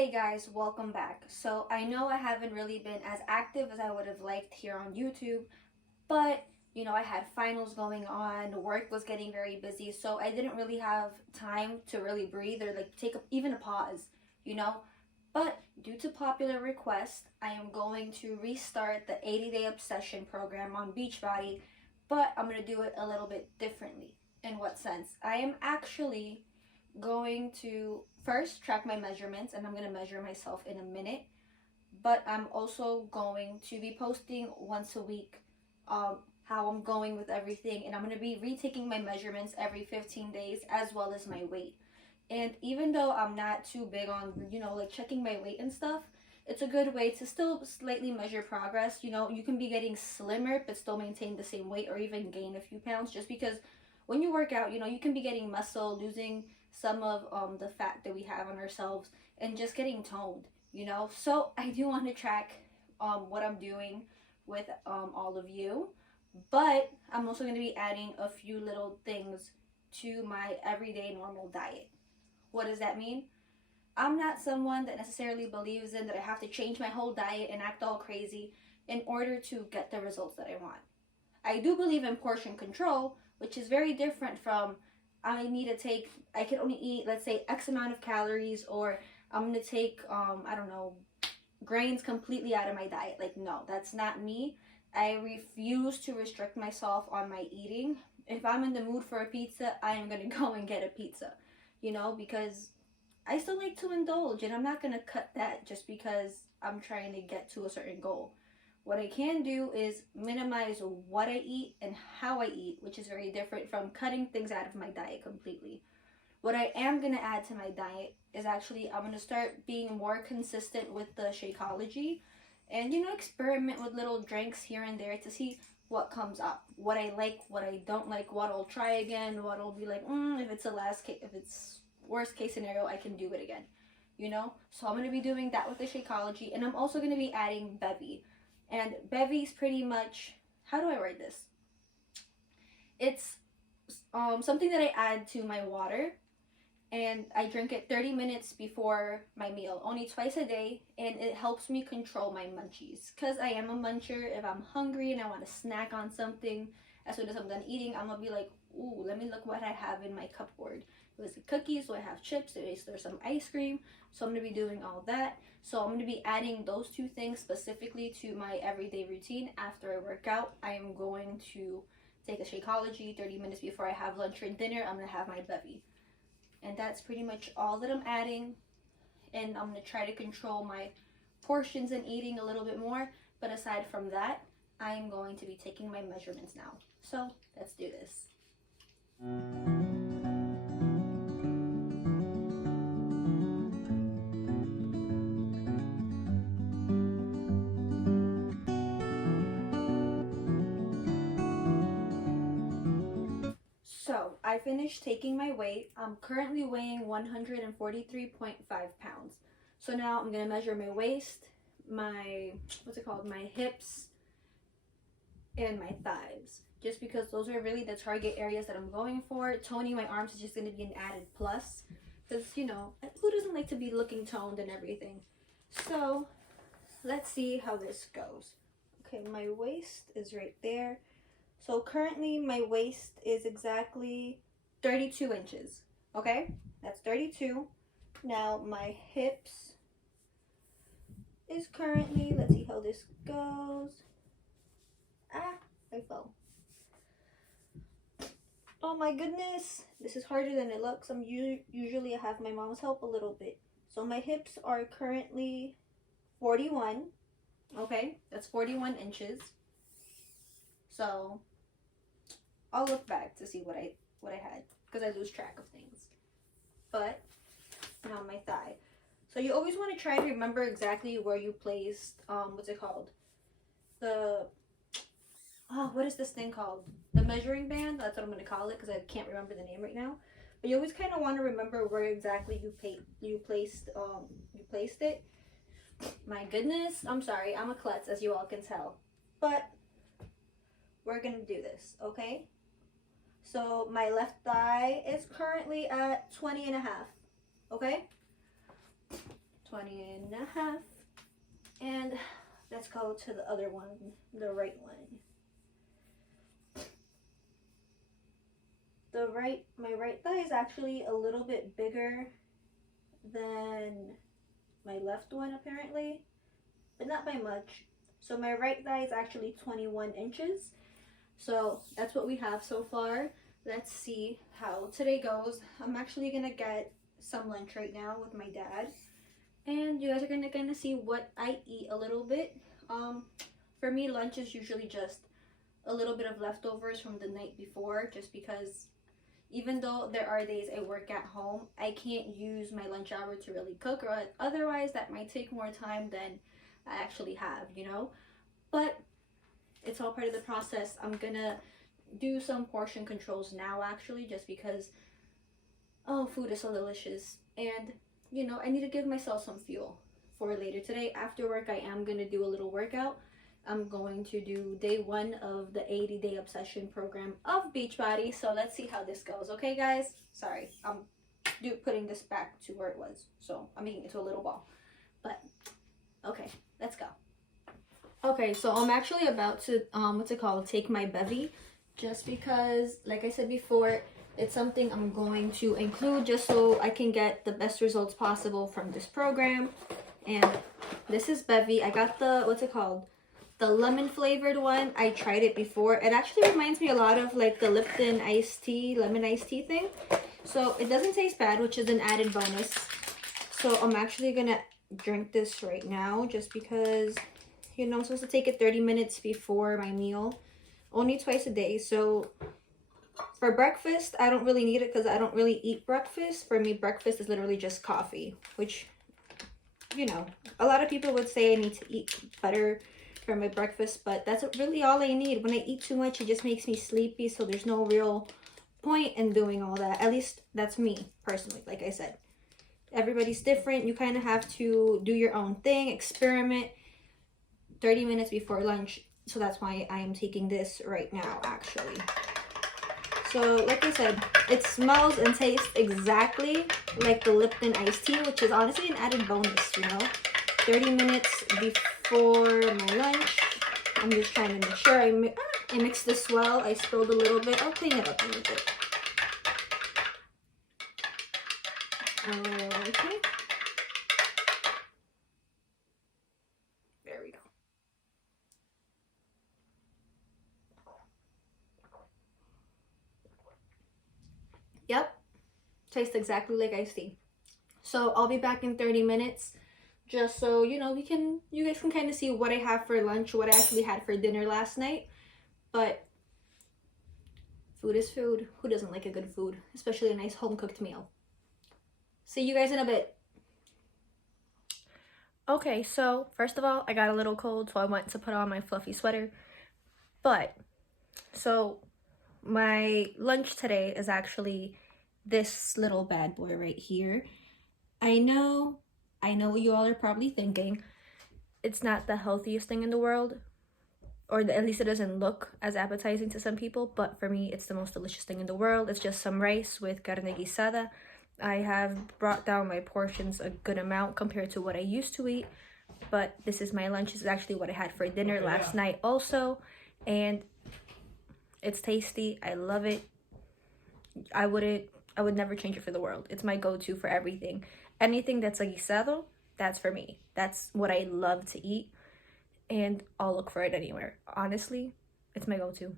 Hey guys, welcome back. So I know I haven't really been as active as I would have liked here on YouTube, but I had finals going on, work was getting very busy, so I didn't really have time to really breathe or like take even a pause, you know. But due to popular request, I am going to restart the 80-day obsession program on Beachbody, but I'm going to do it a little bit differently. In what sense? I am actually going to first track my measurements, and I'm going to measure myself in a minute, but I'm also going to be posting once a week how I'm going with everything, and I'm going to be retaking my measurements every 15 days as well as my weight. And even though I'm not too big on like checking my weight and stuff, it's a good way to still slightly measure progress. You can be getting slimmer but still maintain the same weight or even gain a few pounds, just because when you work out, you can be getting muscle, losing some of the fat that we have on ourselves, and just getting toned. So I do want to track what I'm doing with all of you, but I'm also going to be adding a few little things to my everyday normal diet. What does that mean? I'm not someone that necessarily believes in that I have to change my whole diet and act all crazy in order to get the results that I want. I do believe in portion control, which is very different from I can only eat, let's say, X amount of calories, or I'm going to take, I don't know, grains completely out of my diet. Like, no, that's not me. I refuse to restrict myself on my eating. If I'm in the mood for a pizza, I am going to go and get a pizza, because I still like to indulge, and I'm not going to cut that just because I'm trying to get to a certain goal. What I can do is minimize what I eat and how I eat, which is very different from cutting things out of my diet completely. What I am going to add to my diet is actually I'm going to start being more consistent with the Shakeology and, experiment with little drinks here and there to see what comes up, what I like, what I don't like, what I'll try again, what I'll be like, if it's worst case scenario, I can do it again, So I'm going to be doing that with the Shakeology, and I'm also going to be adding Bevy. And Bevy is pretty much, how do I write this? It's something that I add to my water, and I drink it 30 minutes before my meal, only twice a day, and it helps me control my munchies. Because I am a muncher. If I'm hungry and I want to snack on something, as soon as I'm done eating, I'm going to be like, ooh, let me look what I have in my cupboard. Was it cookies? Do I have chips? Is there some ice cream? So I'm going to be doing all that. So I'm going to be adding those two things specifically to my everyday routine. After I work out, I am going to take a Shakeology 30 minutes before I have lunch or dinner. I'm going to have my Bevy. And that's pretty much all that I'm adding. And I'm going to try to control my portions and eating a little bit more. But aside from that, I am going to be taking my measurements now. So let's do this. So I finished taking my weight. I'm currently weighing 143.5 pounds. So now I'm going to measure my waist, my hips, and my thighs. Just because those are really the target areas that I'm going for. Toning my arms is just going to be an added plus. Because, who doesn't like to be looking toned and everything? So let's see how this goes. Okay, my waist is right there. So currently my waist is exactly 32 inches. Okay, that's 32. Now my hips is currently, let's see how this goes. I fell. Oh my goodness, this is harder than it looks. Usually I have my mom's help a little bit. So my hips are currently 41. Okay, that's 41 inches. So I'll look back to see what I had, because I lose track of things. But now my thigh. So you always want to try to remember exactly where you placed what is this thing called? The measuring band. That's what I'm going to call it, because I can't remember the name right now. But you always kind of want to remember where exactly you placed it. My goodness, I'm sorry, I'm a klutz, as you all can tell. But we're going to do this, okay? So my left thigh is currently at 20 and a half, okay? 20 and a half. And let's go to the other one, the right one. My right thigh is actually a little bit bigger than my left one apparently, but not by much. So my right thigh is actually 21 inches. So that's what we have so far. Let's see how today goes. I'm actually gonna get some lunch right now with my dad, and you guys are gonna kind of see what I eat a little bit. For me, lunch is usually just a little bit of leftovers from the night before, just because even though there are days I work at home, I can't use my lunch hour to really cook, or otherwise that might take more time than I actually have, you know? But it's all part of the process. I'm gonna do some portion controls now actually, just because, oh, food is so delicious. And, you know, I need to give myself some fuel for later today. After work, I am gonna do a little workout. I'm going to do day 1 of the 80-day obsession program of Beachbody. So let's see how this goes. Okay, guys? Sorry, I'm putting this back to where it was. So I'm making it to a little ball. But, okay, let's go. Okay, so I'm actually about to, take my bevy. Just because, like I said before, it's something I'm going to include just so I can get the best results possible from this program. And this is bevy. I got the, the lemon flavored one. I tried it before. It actually reminds me a lot of like the Lipton iced tea, lemon iced tea thing. So it doesn't taste bad, which is an added bonus. So I'm actually gonna drink this right now just because, you know, I'm supposed to take it 30 minutes before my meal. Only twice a day. So for breakfast, I don't really need it because I don't really eat breakfast. For me, breakfast is literally just coffee, which, you know, a lot of people would say I need to eat better for my breakfast, but that's really all I need. When I eat too much, it just makes me sleepy, so there's no real point in doing all that. At least that's me personally. Like I said, everybody's different. You kind of have to do your own thing, experiment. 30 minutes before lunch, so that's why I am taking this right now actually. So like I said, it smells and tastes exactly like the Lipton iced tea, which is honestly an added bonus, you know. 30 minutes before my lunch. I'm just trying to make sure I mix this well. I spilled a little bit. I'll clean it up a little bit. Okay. There we go. Yep. Tastes exactly like iced tea. So I'll be back in 30 minutes. Just so, you know, you guys can kind of see what I have for lunch, what I actually had for dinner last night. But food is food. Who doesn't like a good food? Especially a nice home-cooked meal. See you guys in a bit. Okay, so first of all, I got a little cold, so I went to put on my fluffy sweater. But, so my lunch today is actually this little bad boy right here. I know what you all are probably thinking. It's not the healthiest thing in the world, or at least it doesn't look as appetizing to some people, but for me, it's the most delicious thing in the world. It's just some rice with carne guisada. I have brought down my portions a good amount compared to what I used to eat, but this is my lunch. This is actually what I had for dinner last night also, and it's tasty. I love it. I would never change it for the world. It's my go-to for everything. Anything that's a guisado, that's for me. That's what I love to eat, and I'll look for it anywhere. Honestly, it's my go-to.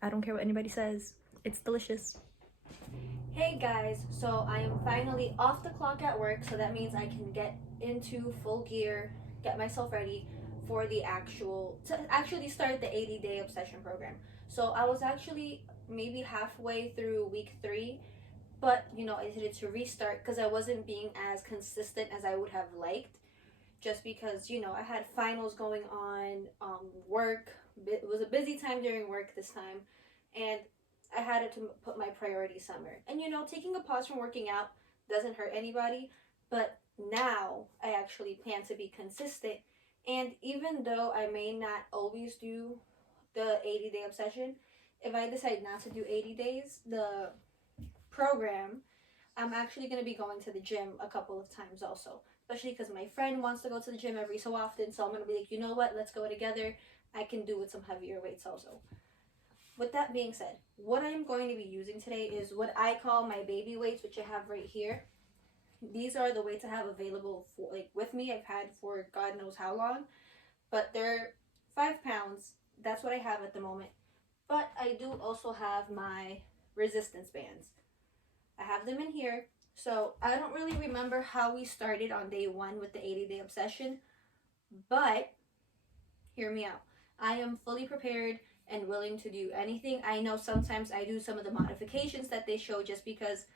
I don't care what anybody says. It's delicious. Hey guys, so I am finally off the clock at work, so that means I can get into full gear, get myself ready for to actually start the 80-day obsession program. So I was actually maybe halfway through week 3, but you know, I needed to restart because I wasn't being as consistent as I would have liked, just because, you know, I had finals going on, work. It was a busy time during work this time, and I had to put my priorities somewhere. And you know, taking a pause from working out doesn't hurt anybody, but now I actually plan to be consistent. And even though I may not always do the 80-day obsession, if I decide not to do 80 days, the program, I'm actually going to be going to the gym a couple of times also. especially because my friend wants to go to the gym every so often. So I'm going to be like, you know what, let's go together. I can do with some heavier weights also. With that being said, what I'm going to be using today is what I call my baby weights, which I have right here. These are the weights I have available for, like, with me. I've had for God knows how long, but they're 5 pounds. That's what I have at the moment. But I do also have my resistance bands. I have them in here. So I don't really remember how we started on day 1 with the 80-day obsession, but hear me out. I am fully prepared and willing to do anything. I know sometimes I do some of the modifications that they show just because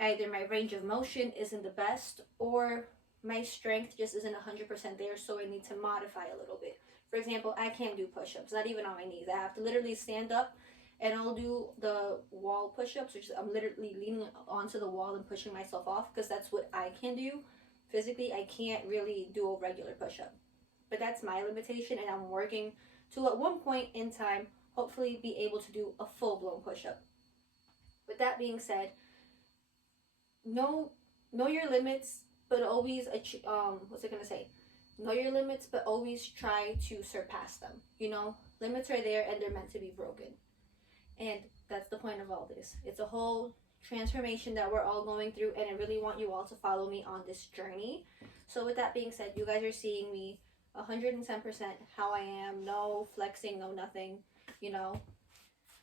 either my range of motion isn't the best or my strength just isn't 100% there, so I need to modify a little bit. For example, I can't do push-ups, not even on my knees. I have to literally stand up and I'll do the wall push-ups, which is I'm literally leaning onto the wall and pushing myself off because that's what I can do. Physically, I can't really do a regular push-up. But that's my limitation, and I'm working to, at one point in time, hopefully be able to do a full-blown push-up. With that being said, know your limits, but always know your limits, but always try to surpass them. Limits are there and they're meant to be broken, and that's the point of all this. It's a whole transformation that we're all going through, and I really want you all to follow me on this journey. So with that being said, you guys are seeing me 110% how I am, no flexing, no nothing,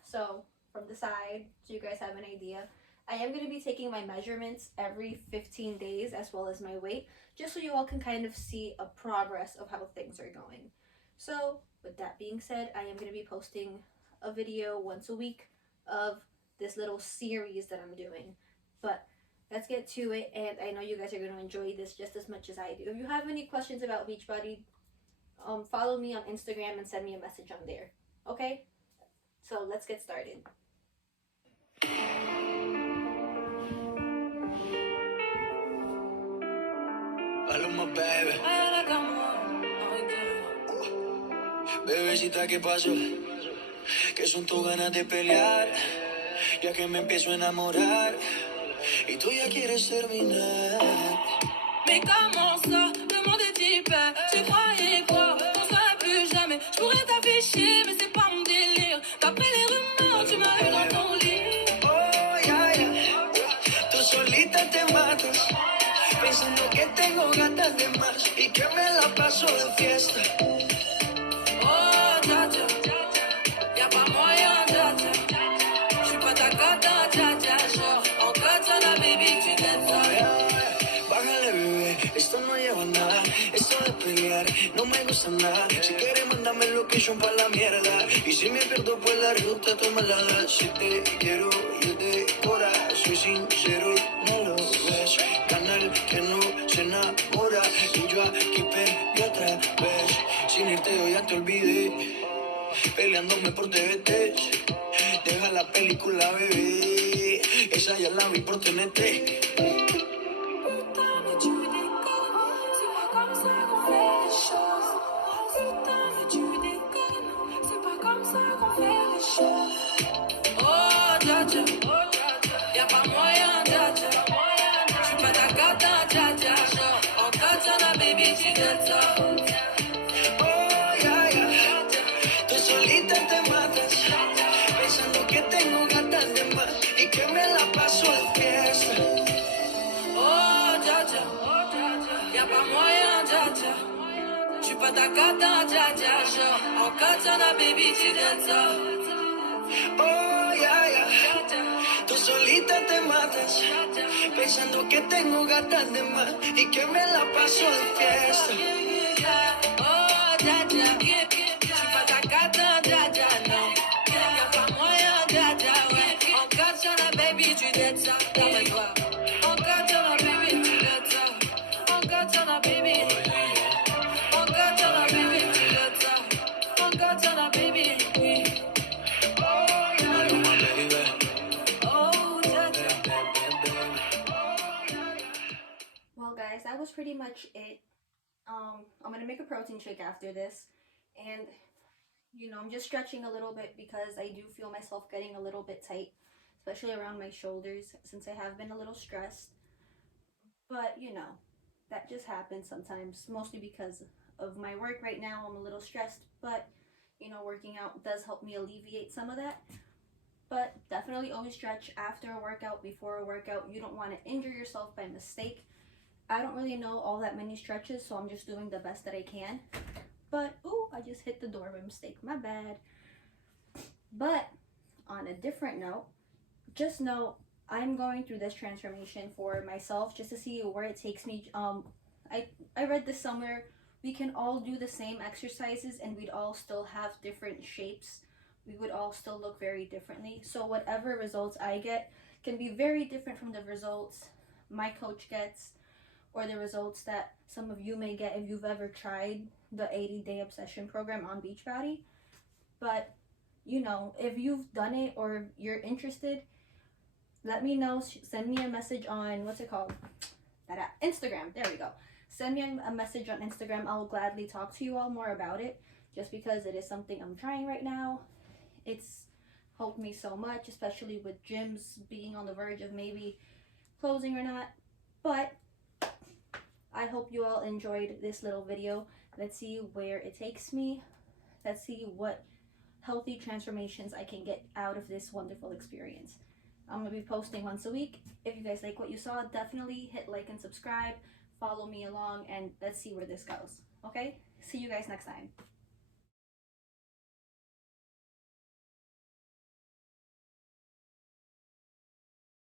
So from the side, so you guys have an idea, I am going to be taking my measurements every 15 days as well as my weight, just so you all can kind of see a progress of how things are going. So with that being said, I am going to be posting a video once a week of this little series that I'm doing. But let's get to it, and I know you guys are going to enjoy this just as much as I do. If you have any questions about Beachbody, follow me on Instagram and send me a message on there. Okay? So let's get started. Paloma, baby. Bebecita, ¿qué pasó? Que son tus ganas de pelear, ya que me empiezo a enamorar y tú ya quieres terminar. Mais comment ça, le monde est hyper. Tu croyais quoi, on s'arrête plus jamais. Je pourrais t'afficher, mais c'est pas mon délire. D'après les rumeurs, tu m'as eu dans ton lit. Oh, yeah, yeah. Tú solita te matas, pensando que tengo gatas de más y que me la paso de fiesta. Oh, ya, ya, y'a pas moyen, ya, ya. J'suis pas ta cata, ya, ya, genre. En katana, baby, tu t'aimes ça. Bájale, bebé, esto no lleva nada. Esto de pelear no me gusta nada. Si quieres, mándame location pa' la mierda. Y si me pierdo, pues la ruta tú me la das. Si te quiero, yo de cora. Soy sincero y no lo ves. Canal que no se enamora. Y yo aquí perdí otra vez. Sin irte yo ya te olvidé. Peleándome por TVT. Deja la película, bebé. Esa ya la vi por TNT. Oh, ya, ya, y'a pas moyen, ya, ya. J'suis pas ta cata, ya, ya, genre. En katana, baby, tu t'aimes ça. Oh, ya, ya, tú solita te matas, pensando que tengo gatas de más y que me la paso de fiesta. Oh, ya, ya, y'a pas moyen, ya, ya. J'suis pas ta cata, ya, ya, genre. En katana, baby, tu t'aimes ça. Oh, yeah, yeah. Tú solita te matas, pensando que tengo gatas de más y que me la paso de fiesta. Oh, ya, ya. J'suis pas ta cata, ya, ya, no. Y'a pas moyen, ya, ya, ouais. En katana, baby, tu t'aimes ça. En katana, baby, tu t'aimes ça. En katana, baby. En katana, baby, tu t'aimes ça. En katana, baby. Well, guys, that was pretty much it. I'm gonna make a protein shake after this, and I'm just stretching a little bit because I do feel myself getting a little bit tight, especially around my shoulders since I have been a little stressed. But that just happens sometimes, mostly because of my work right now. I'm a little stressed, but you know, working out does help me alleviate some of that. But definitely always stretch after a workout, before a workout. You don't want to injure yourself by mistake. I don't really know all that many stretches, so I'm just doing the best that I can. But, ooh, I just hit the door by mistake. My bad. But on a different note, just know I'm going through this transformation for myself just to see where it takes me. I read this somewhere. We can all do the same exercises and we'd all still have different shapes. We would all still look very differently. So whatever results I get can be very different from the results my coach gets, or the results that some of you may get if you've ever tried the 80-day obsession program on Beachbody. But you know, if you've done it or you're interested, let me know. Send me a message on, what's it called, that app, Instagram. There we go. Send me a message on Instagram. I'll gladly talk to you all more about it, just because it is something I'm trying right now. It's helped me so much, especially with gyms being on the verge of maybe closing or not. But I hope you all enjoyed this little video. Let's see where it takes me. Let's see what healthy transformations I can get out of this wonderful experience. I'm going to be posting once a week. If you guys like what you saw, definitely hit like and subscribe. Follow me along, and let's see where this goes. Okay? See you guys next time.